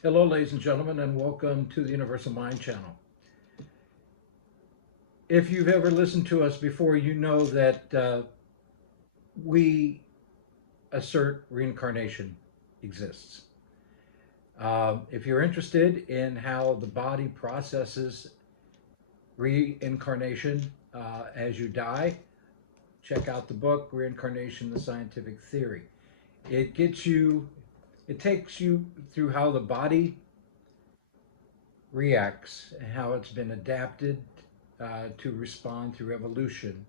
Hello, ladies and gentlemen, and welcome to the Universal Mind Channel. If you've ever listened to us before, you know that we assert reincarnation exists. If you're interested in how the body processes reincarnation as you die, check out the book Reincarnation: The Scientific Theory. It gets you, it takes you through how the body reacts and how it's been adapted to respond through evolution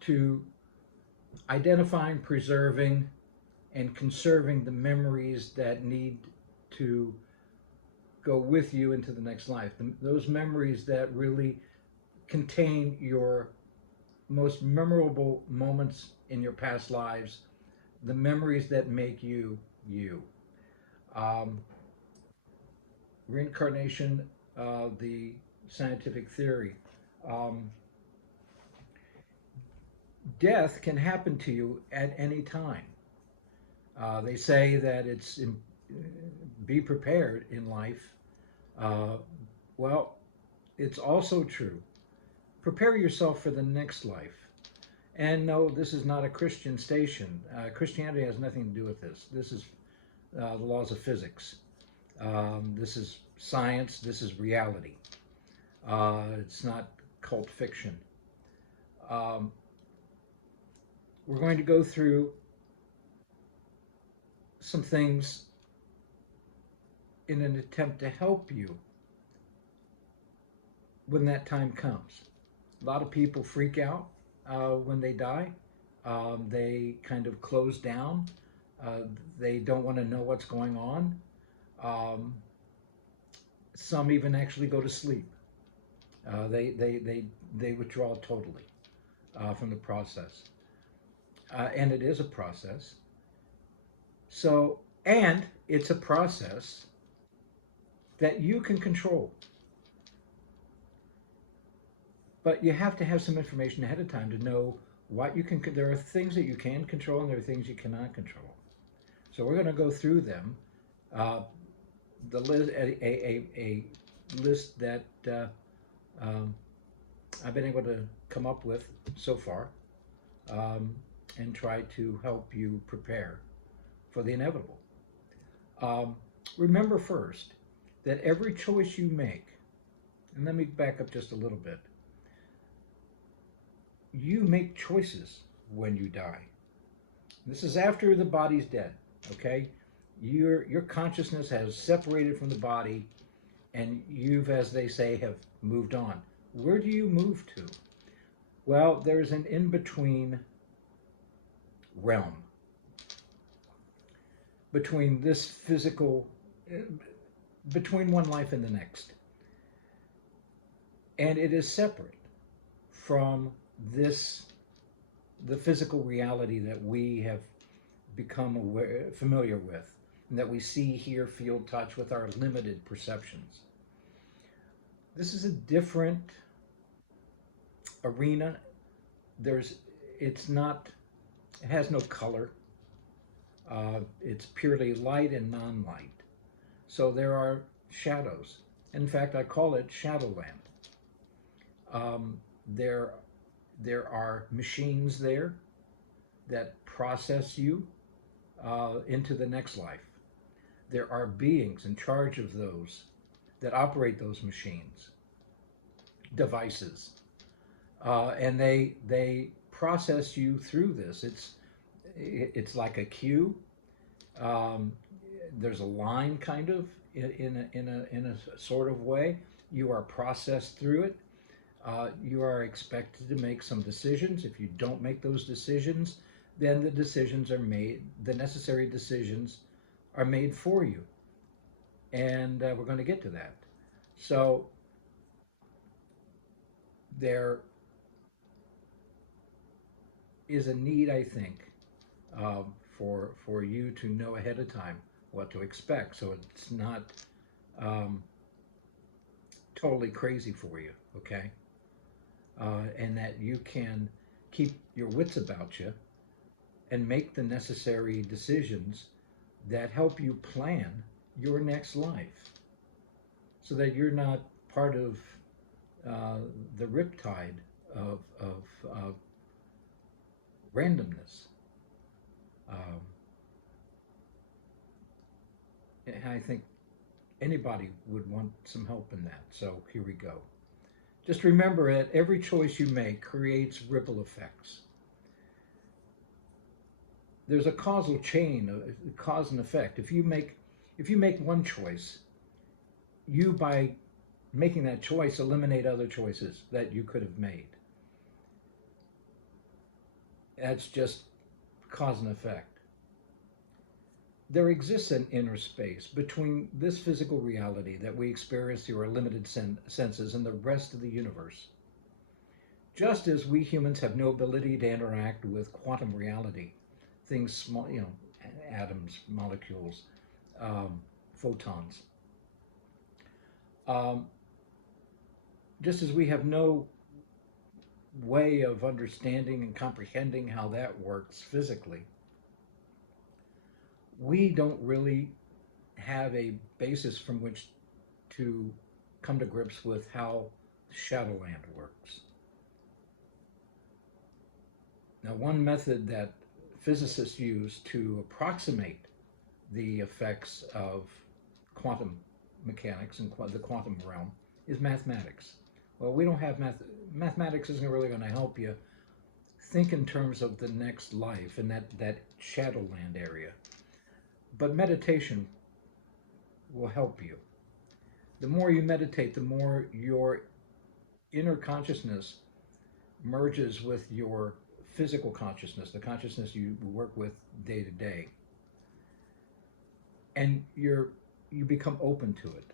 to identifying, preserving, and conserving the memories that need to go with you into the next life. Those memories that really contain your most memorable moments in your past lives, the memories that make you you. Um, Reincarnation, the scientific theory. Um, Death can happen to you at any time. They say that be prepared in life. Uh, well, it's also true. Prepare yourself for the next life. And no, this is not a Christian station. Christianity has nothing to do with this. This is the laws of physics. This is science. This is reality. It's not cult fiction. Um, we're going to go through some things in an attempt to help you when that time comes. A lot of people freak out when they die. They kind of close down. They don't want to know what's going on. Um, some even actually go to sleep. They withdraw totally from the process, and it is a process. So, and it's a process that you can control. But you have to have some information ahead of time to know what you can. There are things that you can control, and there are things you cannot control. So we're going to go through them. Uh, the list, a list that um, I've been able to come up with so far, um, and try to help you prepare for the inevitable. Um, Remember first that every choice you make, and let me back up just a little bit, you make choices when you die. This is after the body's dead, okay? Your consciousness has separated from the body, and you've, as they say, have moved on. Where do you move to? Well, there's an in between realm between this physical, between one life and the next. And it is separate from this, the physical reality that we have become familiar with, and that we see, hear, feel, touch with our limited perceptions. This is a different arena. There's, it's not, it has no color. It's purely light and non-light. So there are shadows. In fact, I call it Shadowland. Um, there, there are machines there that process you into the next life. There are beings in charge of those that operate those machines, devices, and they process you through this. It's like a queue. Um, there's a line, kind of, in a sort of way. You are processed through it. You are expected to make some decisions. If you don't make those decisions, then the decisions are made. The necessary decisions are made for you, and we're going to get to that. So there is a need, I think, for you to know ahead of time what to expect, so it's not um, totally crazy for you. Okay, and that you can keep your wits about you and make the necessary decisions that help you plan your next life so that you're not part of uh, the riptide of randomness. Um, and I think anybody would want some help in that. So here we go. Just remember it, every choice you make creates ripple effects. There's a causal chain, a cause and effect. If you make one choice, you by making that choice eliminate other choices that you could have made. That's just cause and effect. There exists an inner space between this physical reality that we experience through our limited senses and the rest of the universe. Just as we humans have no ability to interact with quantum reality, things small, atoms, molecules, um, photons, um, just as we have no way of understanding and comprehending how that works physically, we don't really have a basis from which to come to grips with how Shadowland works. Now, one method that physicists use to approximate the effects of quantum mechanics and the quantum realm is mathematics. Well, we don't have mathematics isn't really going to help you think in terms of the next life in that Shadowland area. But meditation will help you. The more you meditate, the more your inner consciousness merges with your physical consciousness, the consciousness you work with day to day, and you become open to it.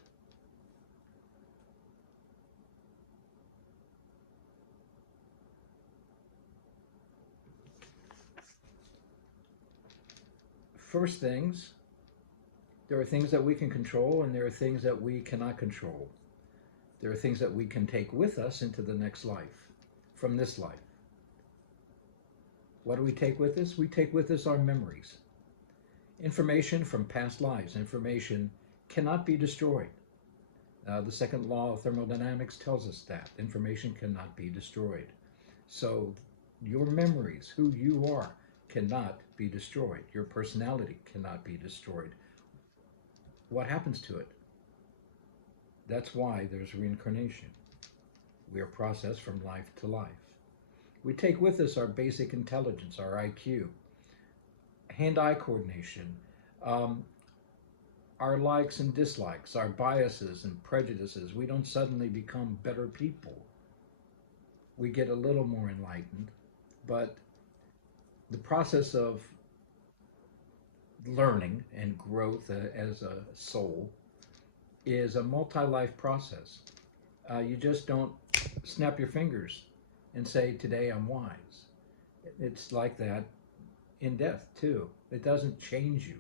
First things, there are things that we can control, and there are things that we cannot control. There are things that we can take with us into the next life, from this life. What do we take with us? We take with us our memories. Information from past lives. Information cannot be destroyed. The second law of thermodynamics tells us that information cannot be destroyed. So your memories, who you are, cannot be destroyed. Your personality cannot be destroyed. What happens to it? That's why there's reincarnation. We are processed from life to life. We take with us our basic intelligence, our IQ, hand-eye coordination, um, our likes and dislikes, our biases and prejudices. We don't suddenly become better people. We get a little more enlightened, but the process of learning and growth as a soul is a multi-life process. You just don't snap your fingers and say, today I'm wise. It's like that in death too. It doesn't change you,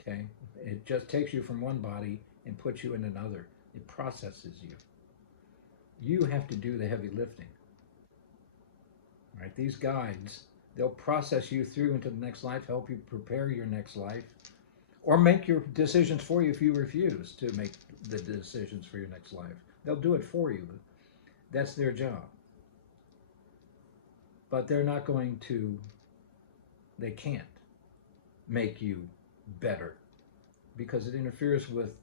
okay? It just takes you from one body and puts you in another. It processes you. You have to do the heavy lifting, right? These guides, they'll process you through into the next life, help you prepare your next life, or make your decisions for you if you refuse to make the decisions for your next life. They'll do it for you. That's their job. But they're not going to, they can't make you better because it interferes with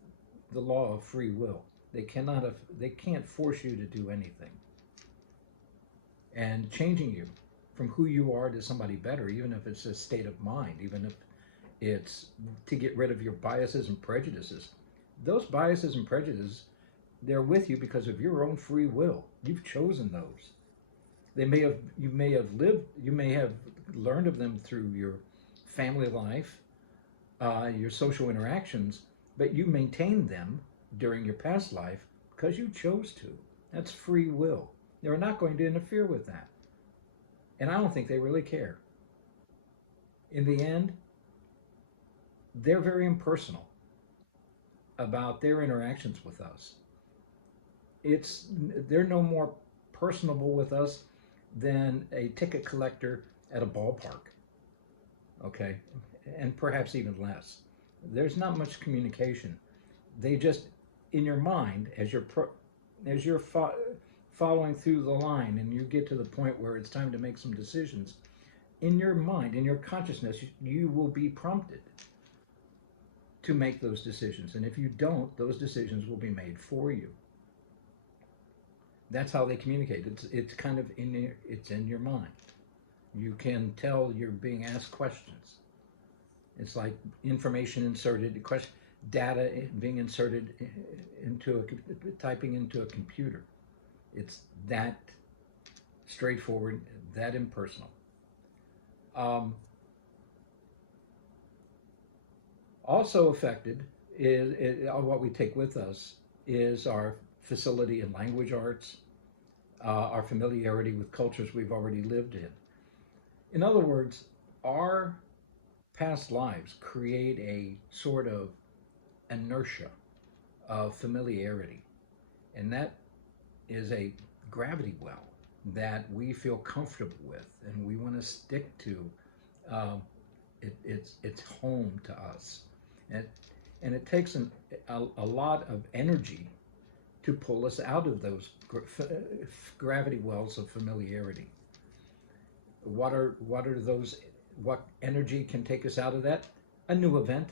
the law of free will. They can't force you to do anything. And changing you from who you are to somebody better, even if it's a state of mind, even if it's to get rid of your biases and prejudices. Those biases and prejudices, they're with you because of your own free will. You've chosen those. You may have lived, you may have learned of them through your family life, your social interactions, but you maintained them during your past life because you chose to. That's free will. They're not going to interfere with that. And I don't think they really care. In the end, they're very impersonal about their interactions with us. It's they're no more personable with us than a ticket collector at a ballpark, okay, and perhaps even less. There's not much communication. They just, in your mind, as you're following through the line, and you get to the point where it's time to make some decisions, in your mind, in your consciousness, you will be prompted to make those decisions. And if you don't, those decisions will be made for you. That's how they communicate. It's kind of it's in your mind. You can tell you're being asked questions. It's like information inserted, data being inserted into typing into a computer. It's that straightforward, that impersonal. Um, Also affected what we take with us is our facility in language arts, our familiarity with cultures we've already lived in. In other words, our past lives create a sort of inertia of familiarity, and that is a gravity well that we feel comfortable with and we want to stick to. Um, it's home to us, and and it takes a lot of energy to pull us out of those gravity wells of familiarity. What are those? What energy can take us out of that? A new event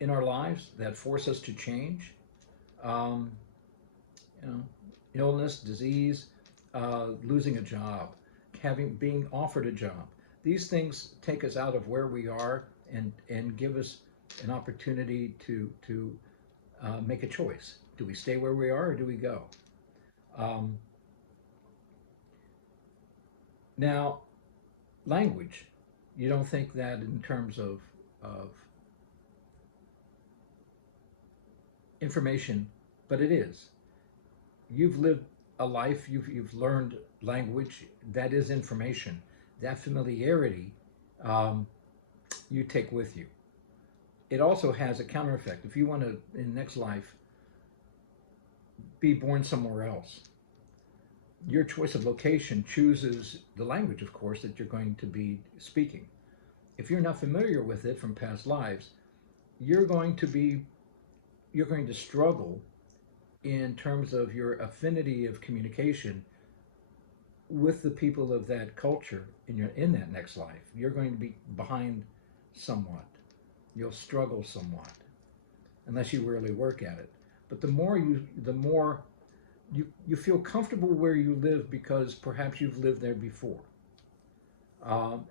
in our lives that force us to change. Um, you know, illness, disease, losing a job, having being offered a job. These things take us out of where we are and give us an opportunity to make a choice. Do we stay where we are or do we go? Um, Now, language. You don't think that in terms of information, but it is. You've lived a life. You've learned language. That is information. That familiarity um, you take with you. It also has a counter effect. If you want to, in next life, be born somewhere else, your choice of location chooses the language, of course, that you're going to be speaking. If you're not familiar with it from past lives, you're going to be you're going to struggle in terms of your affinity of communication with the people of that culture in that next life. You're going to be behind somewhat. You'll struggle somewhat unless you really work at it. But the more you feel comfortable where you live because perhaps you've lived there before,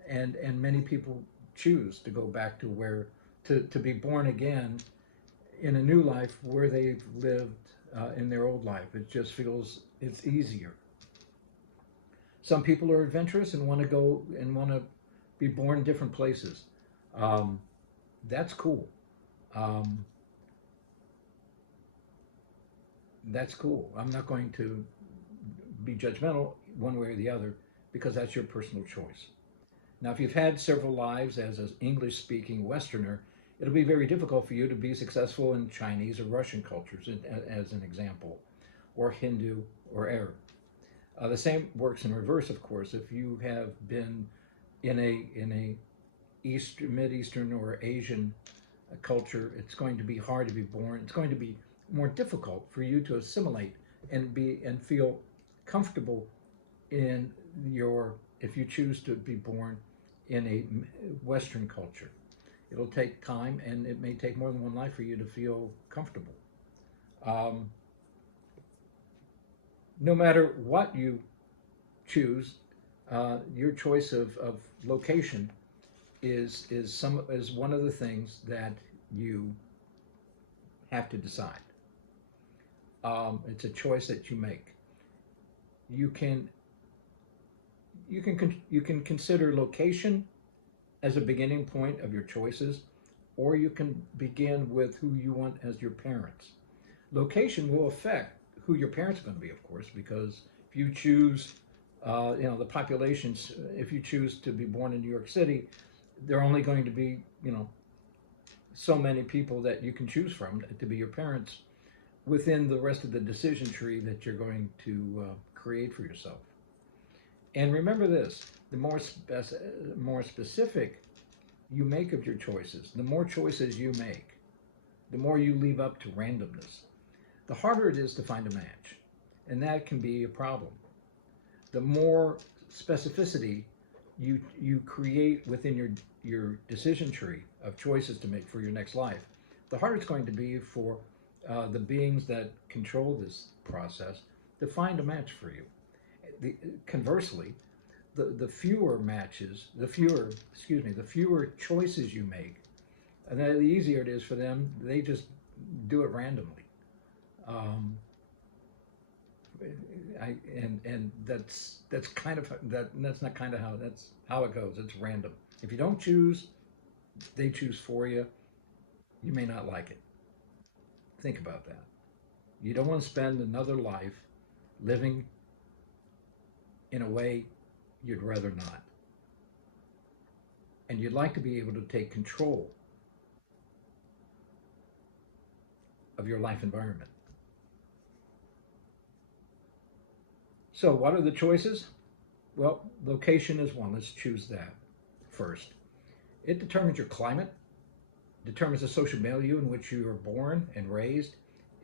and many people choose to go back to where to be born again in a new life where they've lived in their old life. It just feels it's easier. Some people are adventurous and want to go and want to be born in different places. Um, that's cool. Um, that's cool. I'm not going to be judgmental one way or the other because that's your personal choice. Now, if you've had several lives as an English speaking Westerner, it'll be very difficult for you to be successful in Chinese or Russian cultures, as an example, or Hindu or Arab. The same works in reverse, of course. If you have been in a Mid Eastern or Asian culture, it's going to be hard to be born. It's going to be more difficult for you to assimilate and feel comfortable in your if you choose to be born in a Western culture. It'll take time, and it may take more than one life for you to feel comfortable. Um, no matter what you choose, your choice of location is one of the things that you have to decide. It's a choice that you make. You can you can consider location as a beginning point of your choices, or you can begin with who you want as your parents. Location will affect who your parents are going to be, of course, because if you choose, the populations, if you choose to be born in New York City, there are only going to be, so many people that you can choose from to be your parents within the rest of the decision tree that you're going to create for yourself. And remember this: the more specific you make of your choices, the more choices you make, the more you leave up to randomness, the harder it is to find a match. And that can be a problem. The more specificity you create within your decision tree of choices to make for your next life, the harder it's going to be for the beings that control this process to find a match for you. Conversely, the fewer matches, the fewer choices you make, and the easier it is for them. They just do it randomly. Um, and that's kind of that's not kind of how that's how it goes. It's random. If you don't choose, they choose for you. You may not like it. Think about that. You don't want to spend another life living in a way you'd rather not, and you'd like to be able to take control of your life environment. So, what are the choices? Well, location is one. Let's choose that first. It determines your climate, determines the social milieu in which you are born and raised.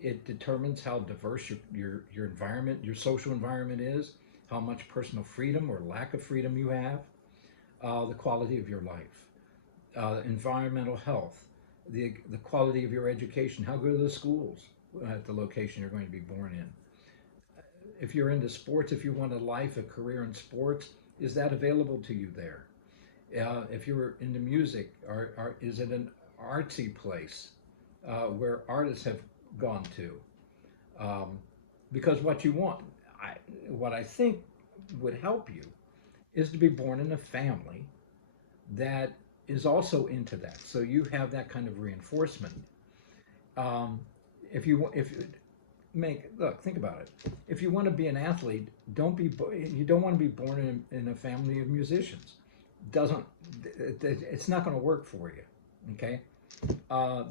It determines how diverse your environment, your social environment is, how much personal freedom or lack of freedom you have, the quality of your life, environmental health, the quality of your education, how good are the schools at the location you're going to be born in. If you're into sports, if you want a life, a career in sports, is that available to you there? If you're into music, is it an artsy place where artists have gone to? Um, because what you want, I, what I think would help you is to be born in a family that is also into that. So you have that kind of reinforcement. Um, if you make look, think about it. If you want to be an athlete, you don't want to be born in a family of musicians. Doesn't It's not going to work for you, okay?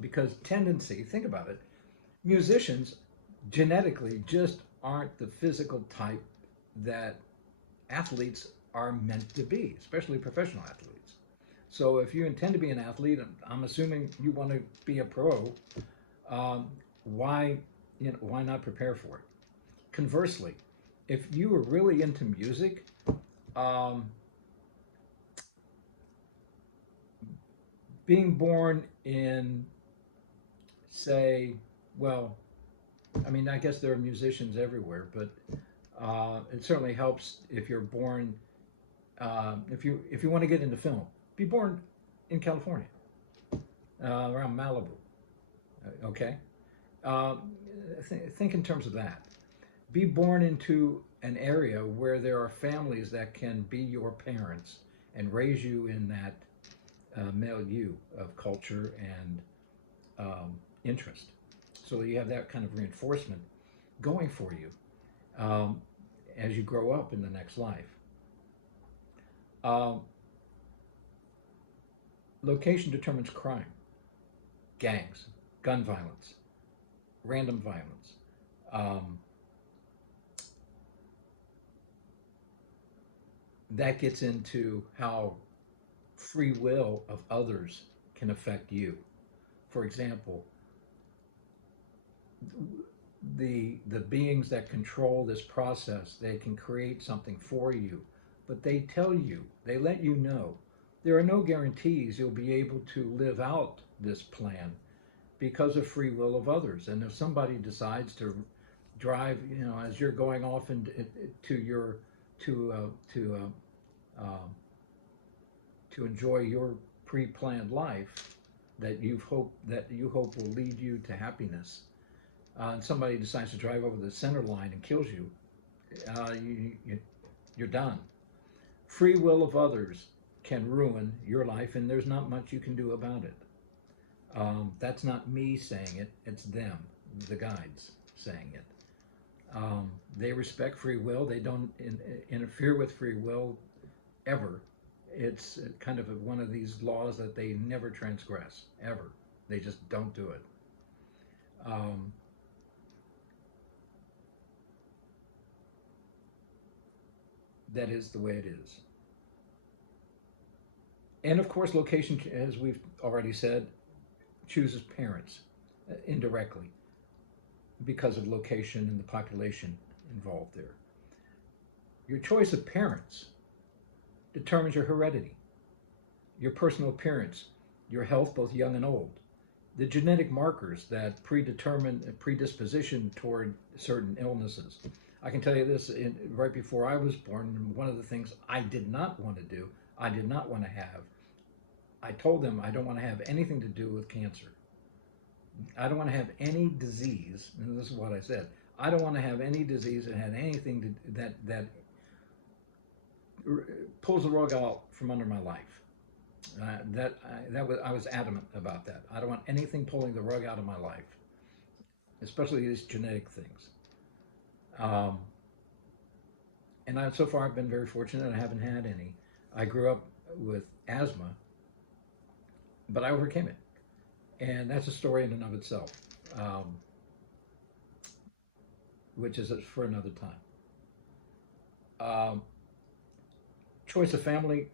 Because tendency, think about it. Musicians genetically just aren't the physical type that athletes are meant to be, especially professional athletes. So if you intend to be an athlete, I'm assuming you want to be a pro. Um, why, why not prepare for it? Conversely, if you are really into music, um, being born in, say, well, I mean, I guess there are musicians everywhere, but it certainly helps if you're born. If you want to get into film, be born in California, around Malibu. Okay, think in terms of that. Be born into an area where there are families that can be your parents and raise you in that milieu of culture and interest. So you have that kind of reinforcement going for you um, as you grow up in the next life. Um, Location determines crime, gangs, gun violence, random violence. Um, that gets into how free will of others can affect you. For example, the beings that control this process, they can create something for you, but they let you know there are no guarantees you'll be able to live out this plan because of free will of others. And if somebody decides to drive, as you're going off to your to to enjoy your pre-planned life that you hope will lead you to happiness, and somebody decides to drive over the center line and kills you, you're done. Free will of others can ruin your life, and there's not much you can do about it. That's not me saying it; it's them, the guides, saying it. They respect free will. They don't interfere with free will ever. It's kind of one of these laws that they never transgress ever. They just don't do it. Um, that is the way it is. And of course, location, as we've already said, chooses parents indirectly because of location and the population involved there. Your choice of parents determines your heredity, your personal appearance, your health, both young and old, the genetic markers that predetermine a predisposition toward certain illnesses. I can tell you this, right before I was born, one of the things I did not want to do, I did not want to have, I told them I don't want to have anything to do with cancer. I don't want to have any disease, and this is what I said. I don't want to have any disease that had anything that pulls the rug out from under my life. I was adamant about that. I don't want anything pulling the rug out of my life, especially these genetic things. Um, so far, I've been very fortunate. I haven't had any. I grew up with asthma, but I overcame it, and that's a story in and of itself, um, which is for another time. Um, Choice of family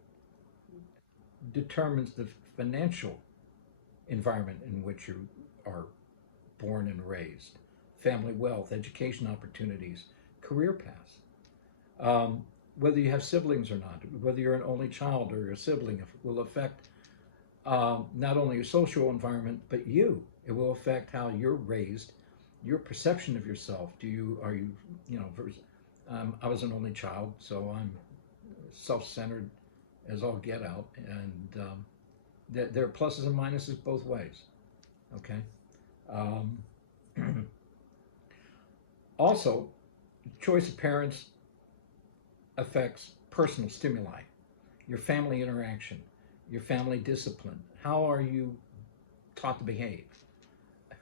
determines the financial environment in which you are born and raised, family wealth, education opportunities, career paths. Whether you have siblings or not, whether you're an only child or a sibling, will affect not only your social environment but you. It will affect how you're raised, your perception of yourself. You know, I was an only child, so I'm self-centered as all get out, and there are pluses and minuses both ways. Okay. Um, Also, choice of parents affects personal stimuli, your family interaction, your family discipline. How are you taught to behave?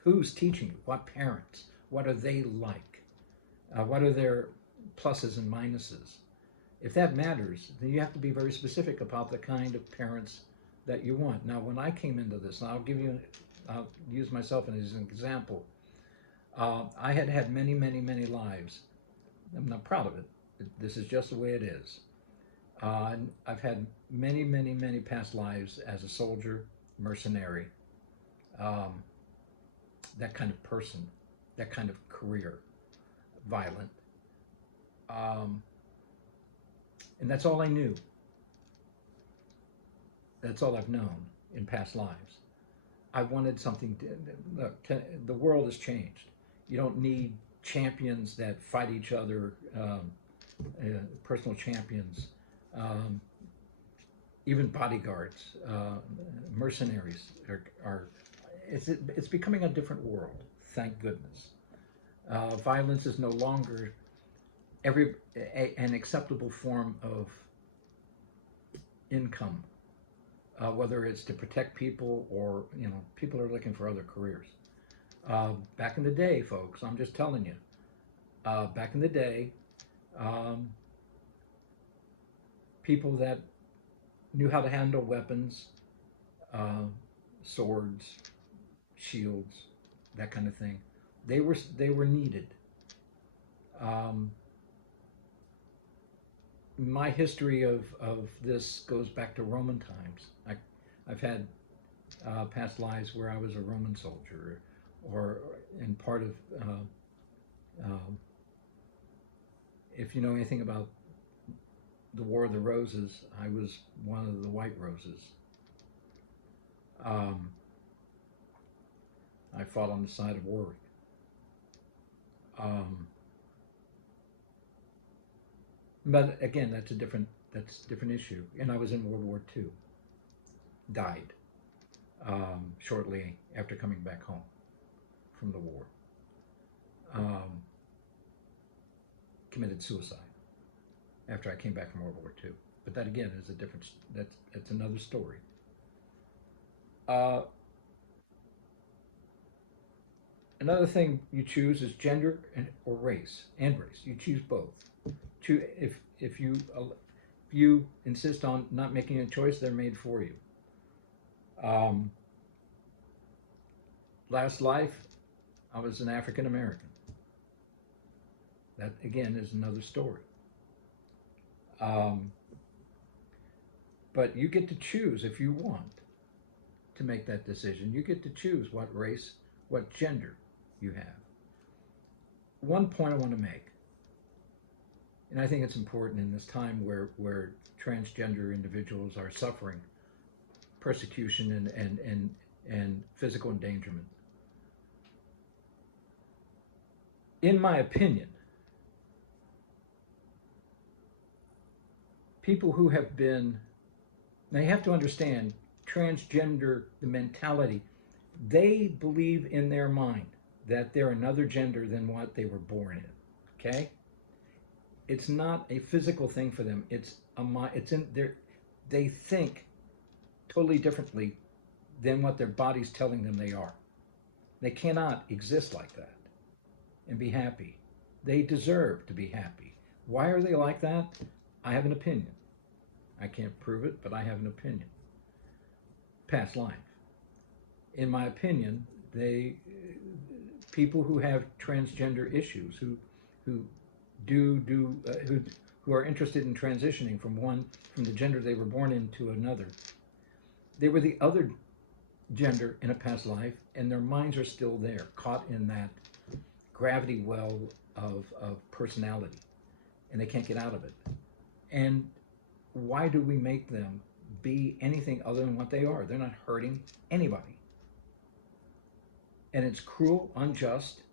Who's teaching you? What parents? What are they like? What are their pluses and minuses? If that matters, then you have to be very specific about the kind of parents that you want. Now, when I came into this, and I'll use myself as an example. I had had many, many, many lives. I'm not proud of it. This is just the way it is. I've had many, many, many past lives as a soldier, mercenary, um, that kind of person, that kind of career, violent. Um, and that's all I knew. That's all I've known in past lives. I wanted something. Look, the world has changed. You don't need champions that fight each other, personal champions, um, even bodyguards, mercenaries are it's becoming a different world. Thank goodness. Violence is no longer an acceptable form of income, whether it's to protect people or people are looking for other careers. Back in the day, folks, I'm just telling you. Back in the day, um, people that knew how to handle weapons, uh, swords, shields, that kind of thing, they were needed. Um, my history of this goes back to Roman times. I've had past lives where I was a Roman soldier, or in part of. Um, if you know anything about the War of the Roses, I was one of the White Roses. Um, I fought on the side of Warwick. Um, but again, that's a different issue. And I was in World War II. Died shortly after coming back home from the war. Um, Committed suicide after I came back from World War II. But that again is a different. That's another story. Uh, Another thing you choose is gender or race and race. You choose both. If you insist on not making a choice, they're made for you. Um, Last life, I was an African American. That again is another story. Um, But you get to choose if you want to make that decision. You get to choose what race, what gender you have. One point I want to make, and I think it's important in this time where transgender individuals are suffering persecution and physical endangerment. In my opinion, people who have been, now you have to understand transgender, the mentality, they believe in their mind that they're another gender than what they were born in. Okay? It's not a physical thing for them. It's in their, they think totally differently than what their body's telling them they are. They cannot exist like that and be happy. They deserve to be happy. Why are they like that? I have an opinion. I can't prove it, but I have an opinion. Past life. In my opinion, people who have transgender issues, who who are interested in transitioning from the gender they were born into another, they were the other gender in a past life, and their minds are still there, caught in that gravity well of personality, and they can't get out of it. And why do we make them be anything other than what they are? They're not hurting anybody. And it's cruel, unjust,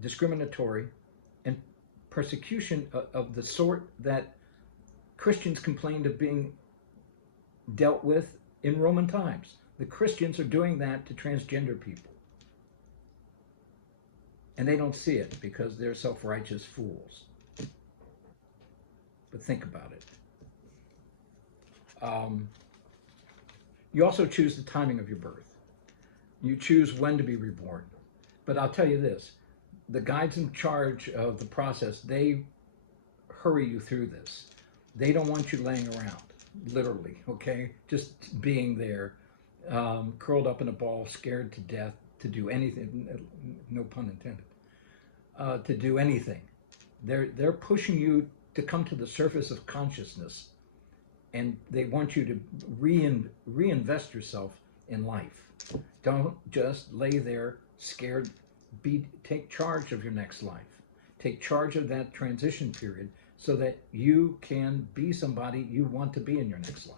discriminatory, and persecution of the sort that Christians complained of being dealt with in Roman times. The Christians are doing that to transgender people. And they don't see it because they're self-righteous fools. But think about it. You also choose the timing of your birth. You choose when to be reborn. But I'll tell you this, the guides in charge of the process, they hurry you through this. They don't want you laying around, literally, okay? Just being there, curled up in a ball, scared to death to do anything, no pun intended, to do anything. They're pushing you to come to the surface of consciousness, and they want you to reinvest yourself in life. Don't just lay there scared. Take charge of your next life. Take charge of that transition period so that you can be somebody you want to be in your next life.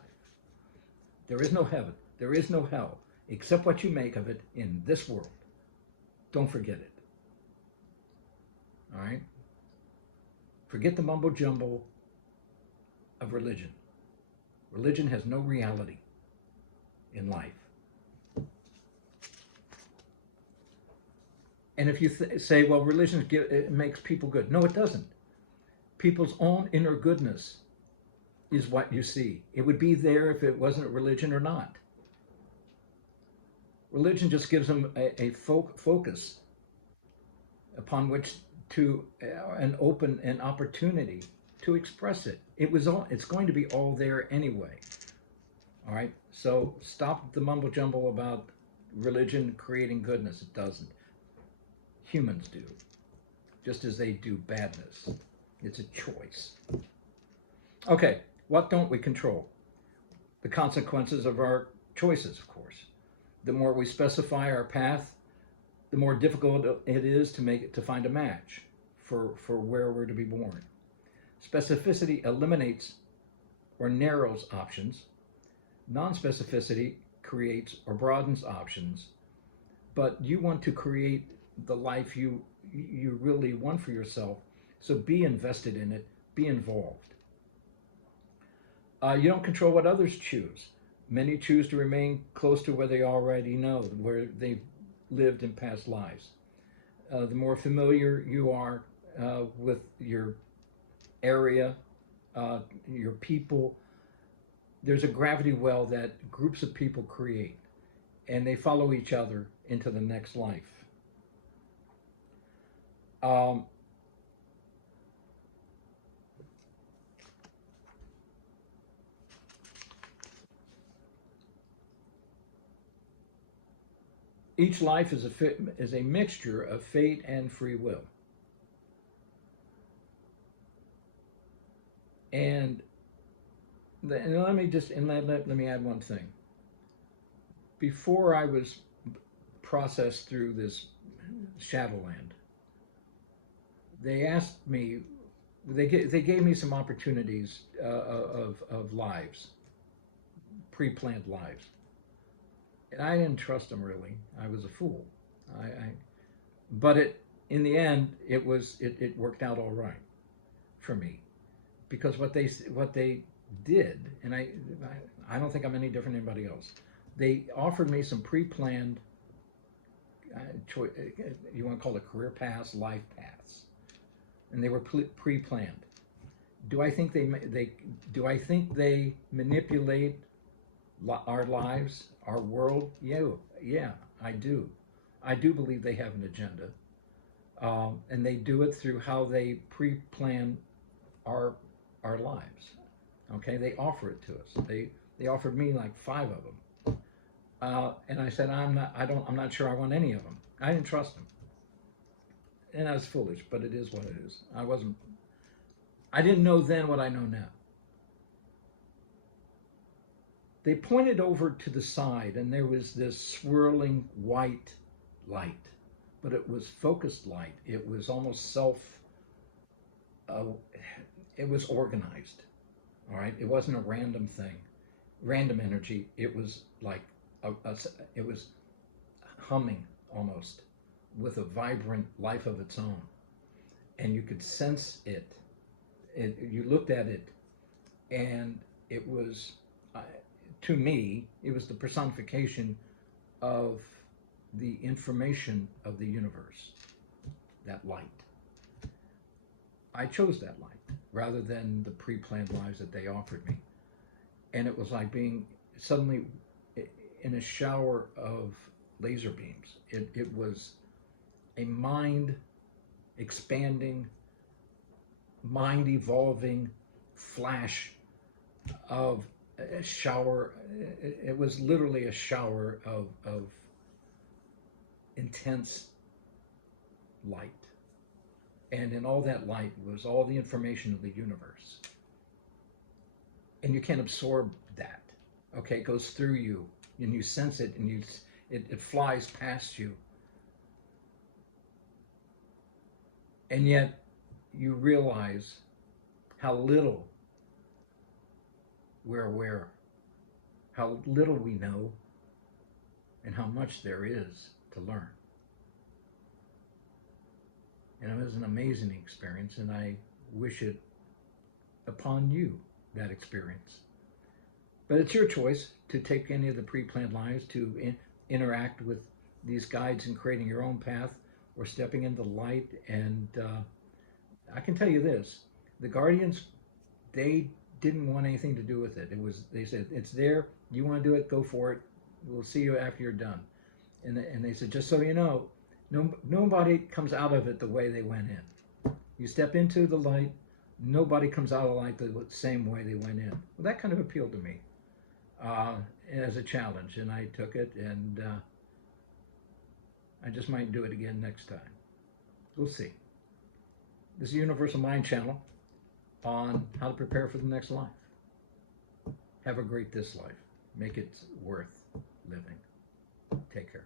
There is no heaven. There is no hell, except what you make of it in this world. Don't forget it. All right? Forget the mumbo jumbo of religion. Religion has no reality in life. And if you say, well, religion it makes people good. No, it doesn't. People's own inner goodness is what you see. It would be there if it wasn't a religion or not. Religion just gives them a focus upon which to an opportunity to express it. It's going to be all there anyway. All right. So stop the mumbo jumbo about religion creating goodness. It doesn't. Humans do, just as they do badness. It's a choice. Okay, what don't we control? The consequences of our choices, of course. The more we specify our path, the more difficult it is to find a match for where we're to be born. Specificity eliminates or narrows options. Non-specificity creates or broadens options. But you want to create the life you really want for yourself, so be invested in it, be involved. You don't control what others choose. Many choose to remain close to where they already know, where they've lived in past lives. The more familiar you are with your area, your people, there's a gravity well that groups of people create, and they follow each other into the next life. Each life is a mixture of fate and free will. And And let me just and let me add one thing. Before I was processed through this Shadowland, they asked me, they gave me some opportunities of lives, pre-planned lives, and I didn't trust them really. I was a fool. But in the end, it worked out all right for me because what they did, and I don't think I'm any different than anybody else. They offered me some pre-planned, you want to call it career paths, life paths, and they were pre-planned. Do I think they manipulate our lives, our world? Yeah, yeah, I do. I do believe they have an agenda, and they do it through how they pre-plan our our lives. Okay, they offer it to us. They offered me like five of them, and I said I'm not sure I want any of them. I didn't trust them, and I was foolish, but it is what it is. I didn't know then what I know now. They pointed over to the side, and there was this swirling white light, but it was focused light. It was almost uh, it was organized. All right, it wasn't a random thing, random energy. It was like it was humming almost with a vibrant life of its own, and you could sense it. You looked at it, and it was, uh, to me, it was the personification of the information of the universe, that light. I chose that light rather than the pre-planned lives that they offered me. And it was like being suddenly in a shower of laser beams. It was a mind expanding, mind evolving flash of a shower. It was literally a shower of intense light. And in all that light was all the information of the universe. And you can't absorb that. Okay, it goes through you, and you sense it, and it flies past you. And yet you realize how little we're aware, how little we know, and how much there is to learn. And it was an amazing experience, and I wish it upon you, that experience. But it's your choice to take any of the pre-planned lives, to interact with these guides in creating your own path, or stepping into the light. And I can tell you this: the guardians, they didn't want anything to do with it. They said it's there. You want to do it? Go for it. We'll see you after you're done. And they said, just so you know, nobody comes out of it the way they went in. You step into the light, nobody comes out of the light the same way they went in. Well, that kind of appealed to me as a challenge, and I took it, and I just might do it again next time. We'll see. This is Universal Mind Channel on how to prepare for the next life. Have a great this life. Make it worth living. Take care.